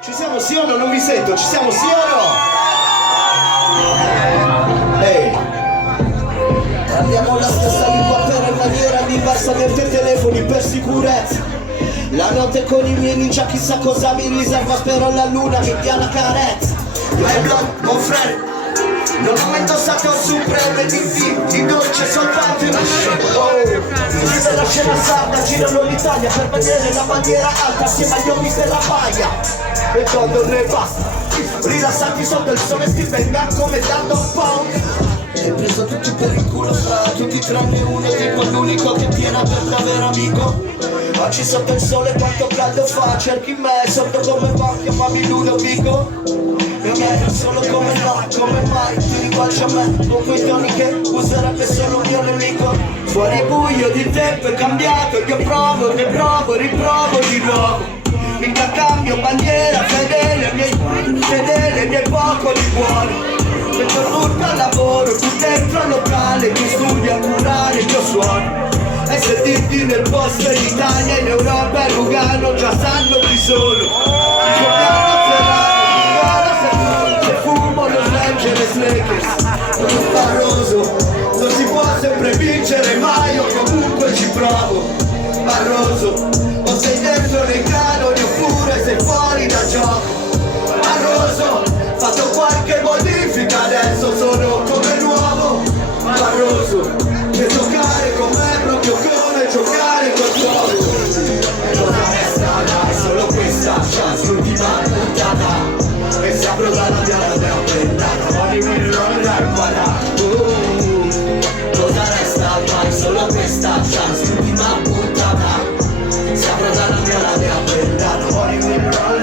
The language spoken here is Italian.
Ci siamo sì o no? Non vi sento, ci siamo sì o no? Ehi. Parliamo la stessa lingua però in maniera diversa, avete telefoni per sicurezza. La notte con i miei ninja chissà cosa mi riserva, spero la luna mi dia la carezza. My blood, mon frère, non ho mai indossato un supreme di dolce soltanto una Vive la scena sarda, girano l'Italia per vedere la bandiera alta assieme agli uomini della baia. E quando ne basta, rilassati sotto il sole stipendia come dando un pound. Hai preso tutti per il culo fra tutti tranne uno, tipo l'unico che tiene aperto a vero amico. Oggi sotto il sole quanto caldo fa, cerchi me sotto come va, chiamami Ludovico. Io mi ero solo come no, come mai ti rivolgi a me con quei toni che userebbe solo un mio nemico. Fuori buio di tempo è cambiato, io provo, ne provo, riprovo di nuovo. Mica cambio bandiera, fedele ai miei popoli buoni. Metto tutto al lavoro, qui dentro al locale, mi studio a curare il mio suono. E se dirti nel posto in Italia, in Europa e Lugano già sanno chi sono. Giochiamo a Ferrari, se fumo Los Angeles Lakers. Sono Barroso, non si può sempre vincere, ma io comunque ci provo. Barroso, o sei dentro nei canoni oppure sei fuori da gioco. Barroso, fatto qualche modifica, adesso sono come nuovo. Barroso, che giocare con me è proprio come giocare col gioco. E cosa resta mai, solo questa chance, l'ultima puntata. E si apro dalla piana della pendata, ogni minuto non cosa resta mai, solo questa chance, l'ultima puntata. Si apro dalla piana della pendata, ogni minuto non